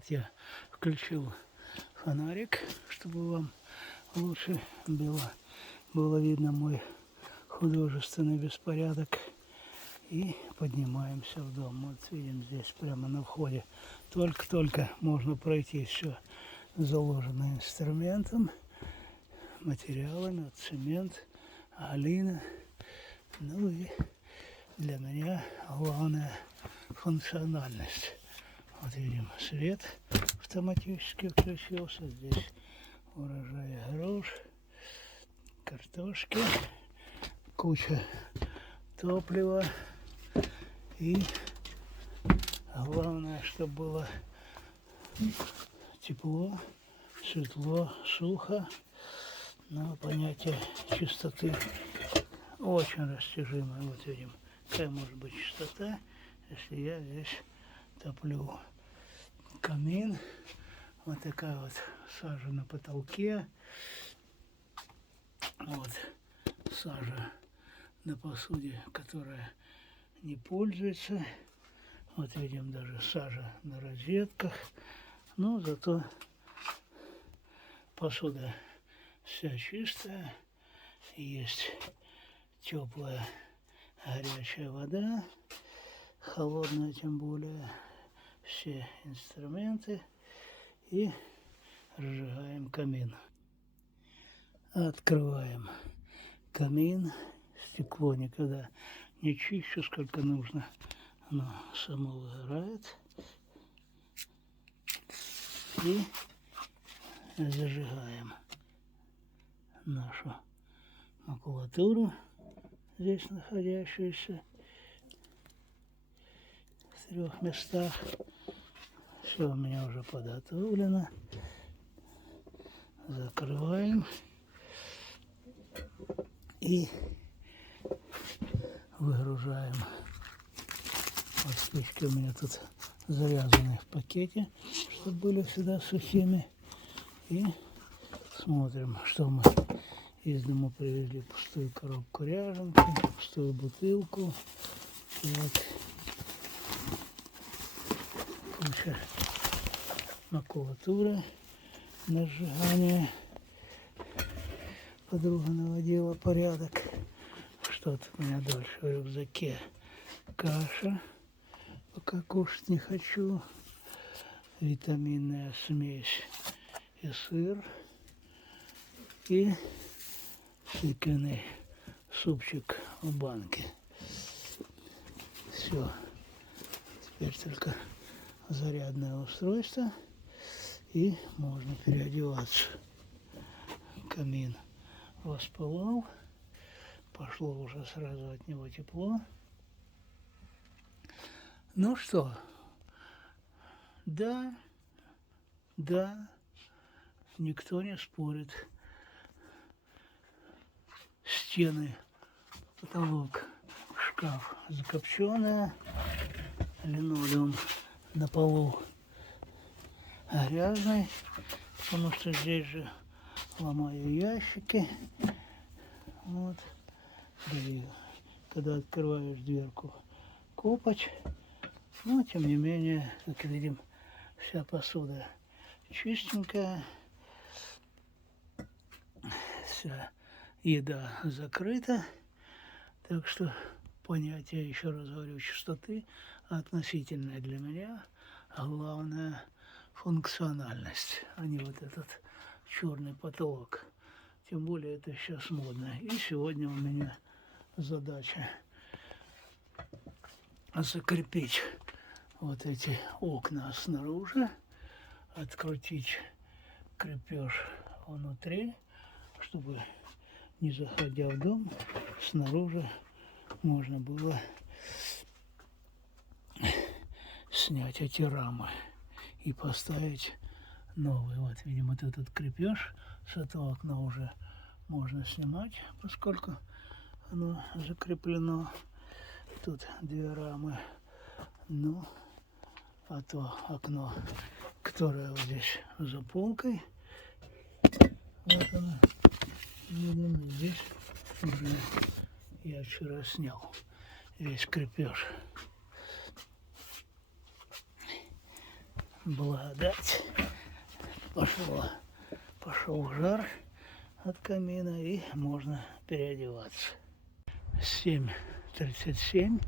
Вот я включил фонарик, чтобы вам лучше было видно мой художественный беспорядок. И поднимаемся в дом. Вот видим, здесь прямо на входе только-только можно пройти, все заложено инструментом, материалами, вот цемент, глина. Ну и для меня главная функциональность. Вот видим, свет автоматически включился. Здесь урожай груш, картошки, куча топлива. И главное, чтобы было тепло, светло, сухо. Но понятие чистоты очень растяжимое. Вот видим, какая может быть чистота, если я здесь топлю камин. Вот такая вот сажа на потолке. Вот сажа на посуде, которая не пользуется. Вот видим, даже сажа на розетках. Но зато посуда вся чистая. Есть теплая горячая вода, холодная тем более. Все инструменты. И разжигаем камин. Открываем камин. Стекло никогда не чищу, сколько нужно. Оно само выгорает. И зажигаем нашу макулатуру, здесь находящуюся в 3 местах. Все у меня уже подготовлено. Закрываем. И выгружаем. Вот спички у меня тут завязаны в пакете, чтобы были всегда сухими. И смотрим, что мы из дома привезли. Пустую коробку ряженки, пустую бутылку. Вот. Куча макулатуры на сжигание. Подруга наводила порядок. Что тут у меня дальше в рюкзаке? Каша, пока кушать не хочу. Витаминная смесь и сыр. И тыквенный супчик в банке. Все. Теперь только зарядное устройство. И можно переодеваться. Камин воспылал. Пошло уже сразу от него тепло. Ну что, да, никто не спорит. Стены, потолок, шкаф закопченная, линолеум на полу грязный, потому что здесь же ломаю ящики. Вот. И когда открываешь дверку, копоть. Но тем не менее, как видим, вся посуда чистенькая, вся еда закрыта. Так что понятие, еще раз говорю, чистоты относительное для меня, а главное функциональность, а не вот этот черный потолок. Тем более это сейчас модно. И сегодня у меня задача закрепить вот эти окна снаружи, открутить крепеж внутри, чтобы, не заходя в дом, снаружи можно было снять эти рамы и поставить новые. Вот, видимо, вот этот крепеж с этого окна уже можно снимать, поскольку оно закреплено. Тут 2 рамы. Ну, а то окно, которое вот здесь за полкой, вот оно, видим, здесь уже я вчера снял весь крепеж. благодать. Пошел жар от камина, и можно переодеваться. 7:37,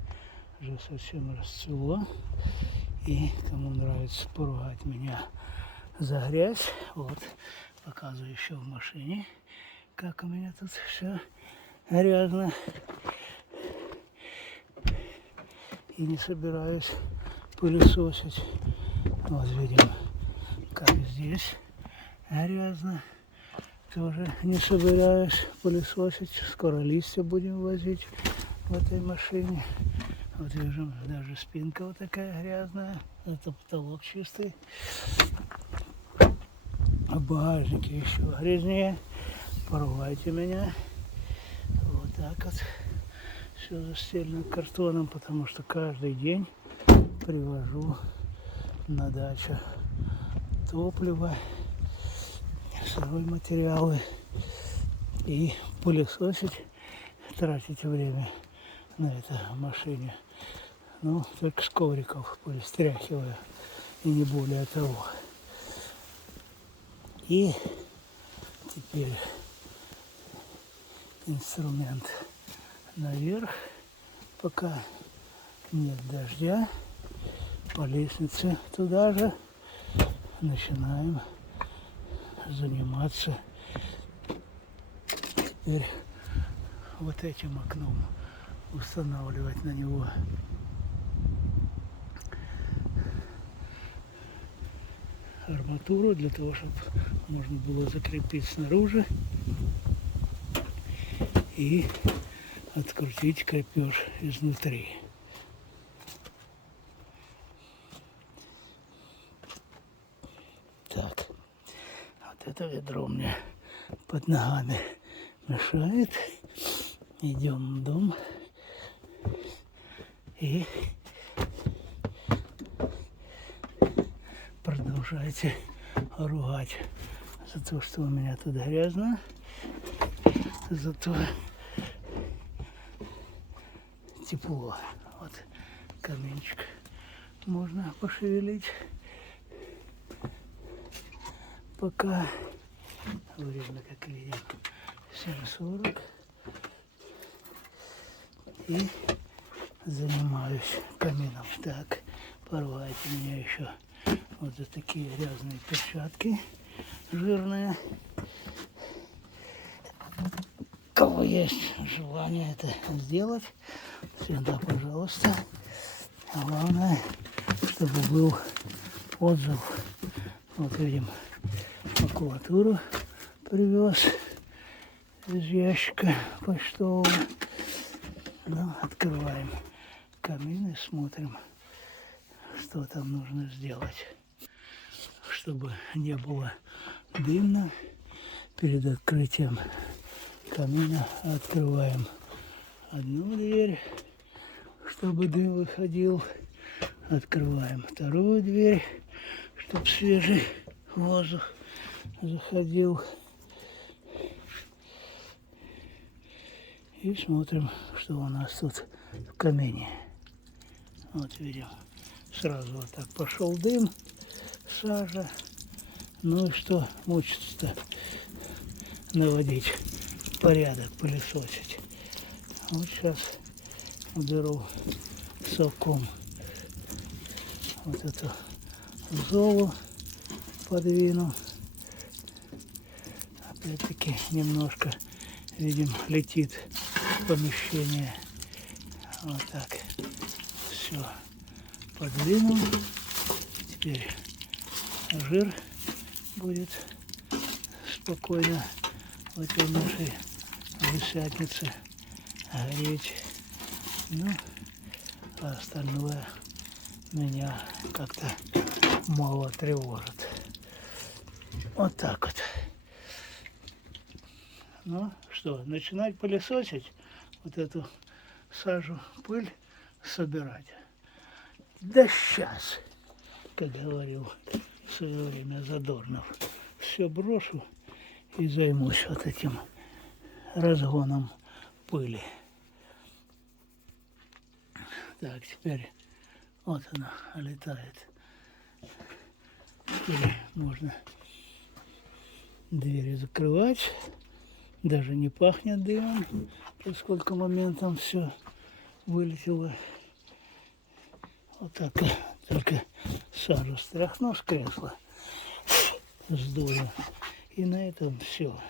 уже совсем расцвело. И кому нравится поругать меня за грязь, вот, показываю еще в машине, как у меня тут все грязно. И не собираюсь пылесосить. Вот видим, как здесь грязно. Тоже не собираюсь пылесосить. Скоро листья будем возить в этой машине. Вот вижу, даже спинка вот такая грязная. Это потолок чистый. А в багажнике еще грязнее. Поругайте меня. Вот так вот. Все застелено картоном, потому что каждый день привожу на дачу топливо, стройматериалы, и пылесосить, тратить время на это в машине. Ну, только с ковриков пыль стряхиваю, и не более того. И теперь инструмент наверх, пока нет дождя, по лестнице туда же начинаем заниматься теперь вот этим окном, устанавливать на него арматуру, для того, чтобы можно было закрепить снаружи и открутить крепеж изнутри. Так, вот это ведро мне под ногами мешает. Идем в дом и продолжайте ругать за то, что у меня тут грязно, зато тепло. Вот каменчик можно пошевелить. Пока время, как видим, 7:40. И занимаюсь камином. Так, порвайте меня еще вот за такие грязные перчатки жирные. У кого есть желание это сделать, всегда пожалуйста. А главное, чтобы был отзыв. Вот видим, макулатуру привез из ящика почтового. Ну, открываем камин и смотрим, что там нужно сделать, чтобы не было дымно. Перед открытием камина открываем одну дверь, чтобы дым выходил. Открываем вторую дверь, чтобы свежий воздух заходил. И смотрим, что у нас тут в камине. Вот видим, сразу вот так пошел дым, сажа. Ну и что мучиться-то, наводить порядок, пылесосить. Вот сейчас уберу совком вот эту золу, подвину. Опять-таки немножко, видим, летит в помещение. Вот так. Все подвинул. Теперь жир будет спокойно в этой нашей высятнице гореть. Ну, а остальное меня как-то мало тревожит. Вот так вот. Ну что, начинать пылесосить, вот эту сажу, пыль собирать. Да сейчас, как говорил в свое время Задорнов, все брошу и займусь вот этим разгоном пыли. Так, теперь вот она летает Теперь можно двери закрывать. Даже не пахнет дымом, поскольку моментом все вылетело. Вот так только сажу стряхну с кресла, сдую. И на этом все.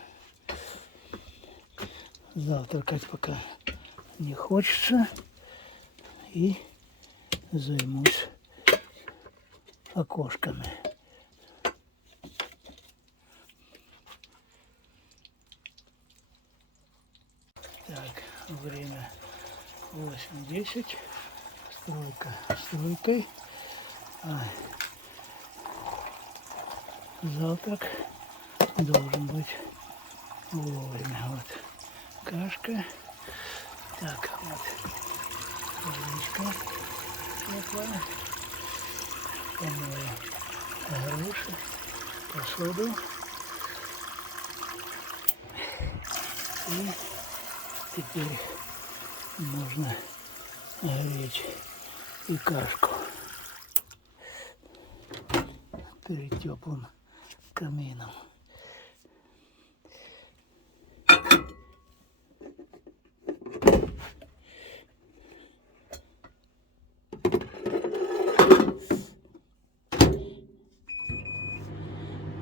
Завтракать пока не хочется. И займусь окошками. Так, время 8:10. Стройка стройкой. Завтрак должен быть вовремя. Вот кашка. Так, вот водичка теплая. Помою груши, посуду. И теперь можно греть и кашку перед теплым камином.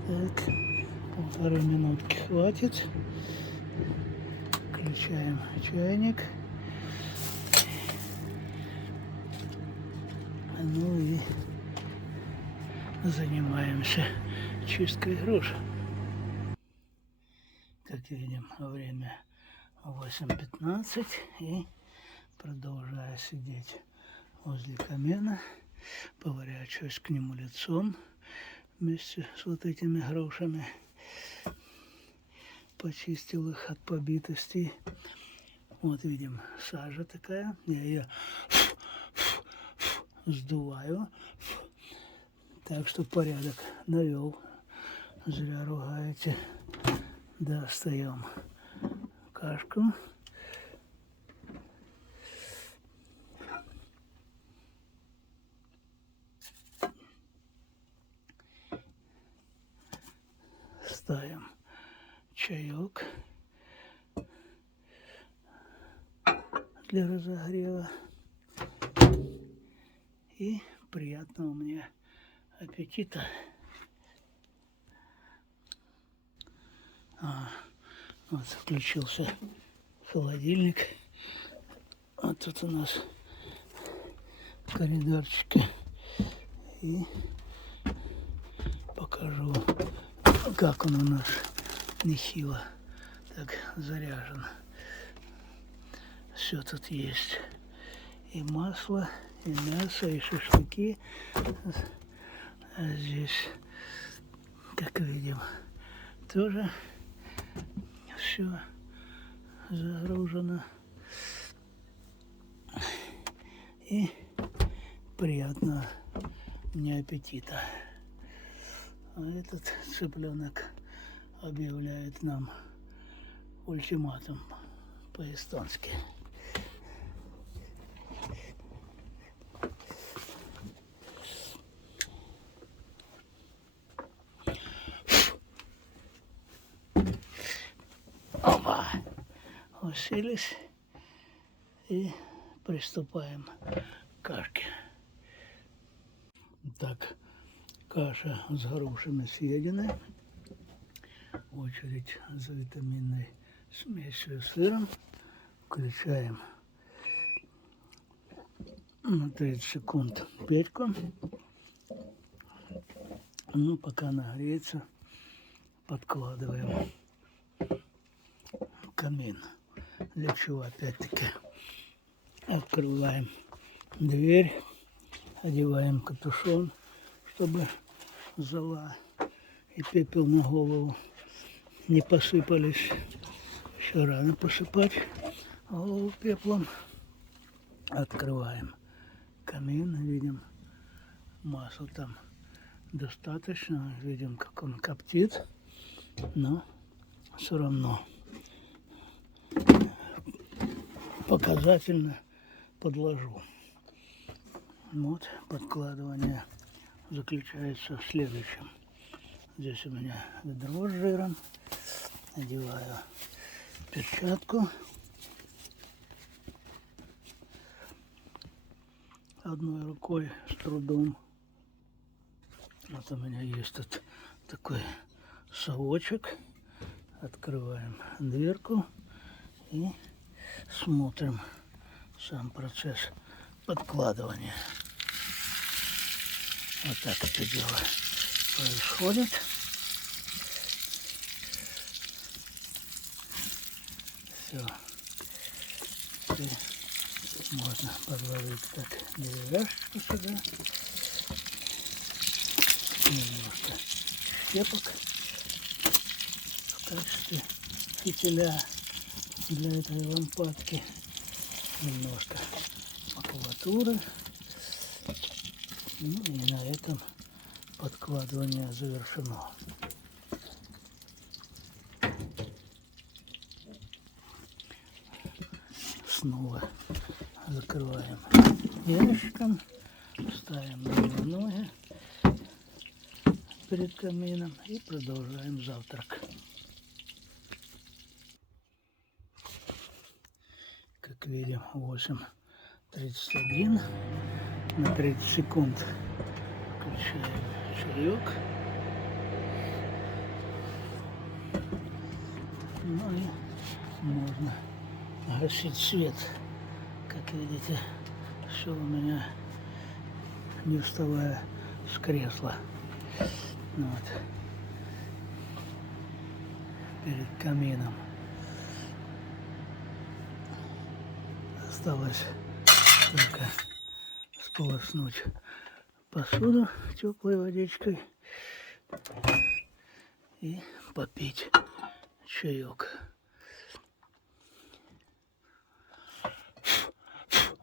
Так, полторы минутки хватит. Включаем чайник. Ну и занимаемся чисткой груш. Как видим, время 8:15, и продолжаю сидеть возле камина, поворачиваюсь к нему лицом вместе с вот этими грушами. Почистил их от побитостей. Вот видим, сажа такая. Я ее сдуваю. Так что порядок навел. Зря ругаете. Достаем кашку. Ставим чаек для разогрева. И приятного мне аппетита. Вот включился холодильник. Вот тут у нас в коридорчике. И покажу, как он у нас нехило так заряжен. Все тут есть. И масло, и мясо, и шашлыки. А здесь, как видим, тоже все загружено. И приятного мне аппетита. А этот цыпленок объявляет нам ультиматум по-эстонски. Опа! Уселись и приступаем к кашке. Так, каша с грушами съедена. Очередь за витаминной смесью с сыром. Включаем на 30 секунд печку. Ну, пока нагреется, подкладываем камин. Для чего, опять-таки, открываем дверь, одеваем капюшон, чтобы зола и пепел на голову не посыпались. Еще рано посыпать голову пеплом. Открываем камин, видим, масла там достаточно, видим, как он коптит, но все равно показательно подложу. Вот подкладывание заключается в следующем. Здесь у меня ведро с жиром. Надеваю перчатку. Одной рукой с трудом. Вот у меня есть тут такой совочек. Открываем дверку и смотрим сам процесс подкладывания. Вот так это дело происходит. Все. Теперь можно подложить так деревяшечку сюда. Немножко щепок в качестве фитиля для этой лампадки. Немножко макулатуры. Ну и на этом подкладывание завершено. Снова закрываем ящиком, ставим на ноги перед камином и продолжаем завтрак. Как видим, 8:31. На 30 секунд включаем чаек. Ну и можно гасить свет. Как видите, все у меня не вставая с кресла. Вот. Перед камином. Осталось только сполоснуть посуду теплой водичкой и попить чаек.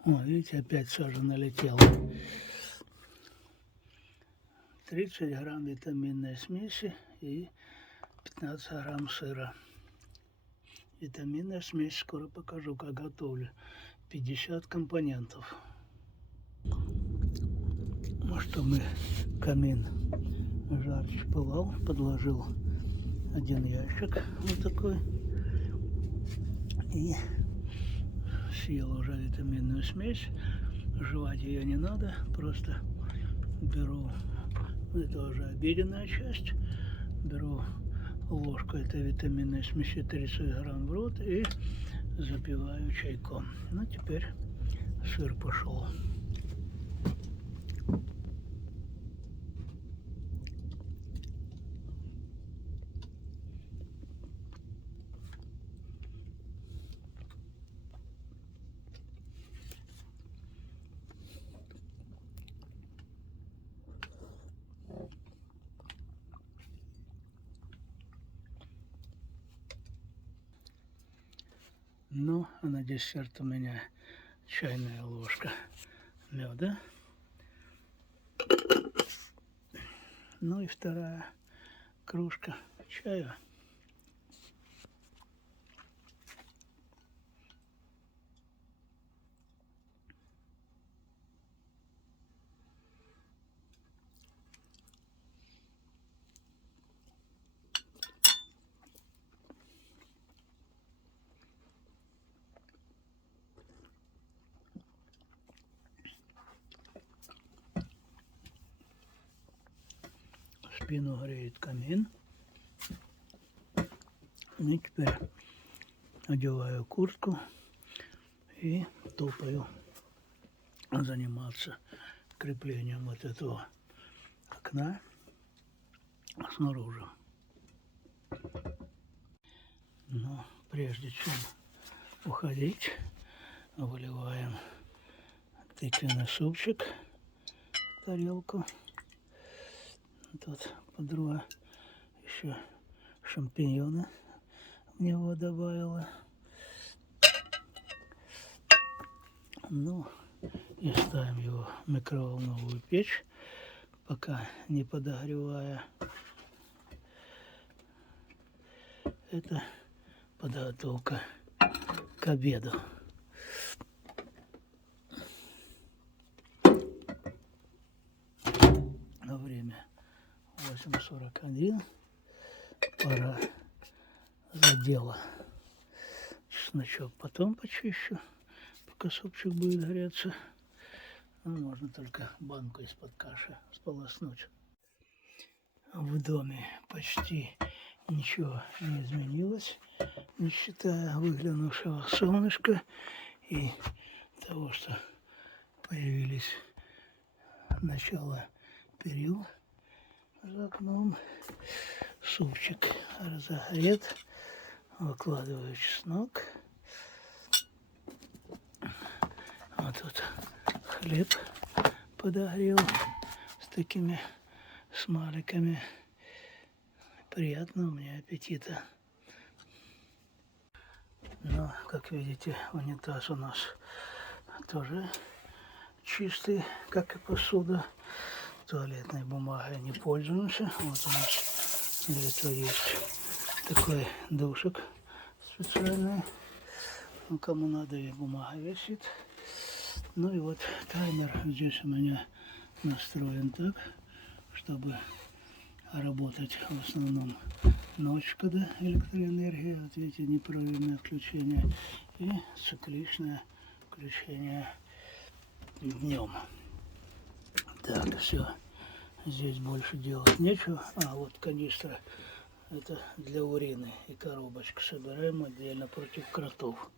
О, видите, опять сажа налетела. 30 грамм витаминной смеси и 15 грамм сыра. Витаминная смесь скоро покажу, как готовлю. 50 компонентов. Ну что, камин жарче пылал, подложил один ящик вот такой и съел уже витаминную смесь. Жевать ее не надо, просто беру, это уже обеденная часть, беру ложку этой витаминной смеси 30 грамм в рот и запиваю чайком. Ну теперь сыр пошел. Ну, а на десерт у меня чайная ложка меда. Ну и вторая кружка чая. Спину греет камин. И теперь одеваю куртку и топаю заниматься креплением вот этого окна снаружи. Но прежде чем уходить, выливаем тыквенный супчик в тарелку. Тут подруга еще шампиньоны в него добавила. Ну и ставим его в микроволновую печь, пока не подогревая. Это подготовка к обеду. 8:41. Пора за дело. Чесночок потом почищу, пока супчик будет греться. Ну, можно только банку из-под каши сполоснуть. В доме почти ничего не изменилось, не считая выглянувшего солнышка и того, что появились начало перил за окном. Супчик разогрет. Выкладываю чеснок. Вот тут хлеб подогрел с такими смайликами. Приятного мне аппетита. Но, как видите, унитаз у нас тоже чистый, как и посуда. Туалетной бумагой не пользуемся. Вот у нас для этого есть такой душик специальный. Ну, кому надо, и бумага висит. Ну и вот таймер здесь у меня настроен так, чтобы работать в основном ночь, когда электроэнергия, вот видите, неправильное включение, и цикличное включение днем. Так, все. Здесь больше делать нечего. А, вот канистра. Это для урины. И коробочку собираем отдельно против кротов.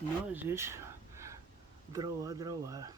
Ну, а здесь дрова.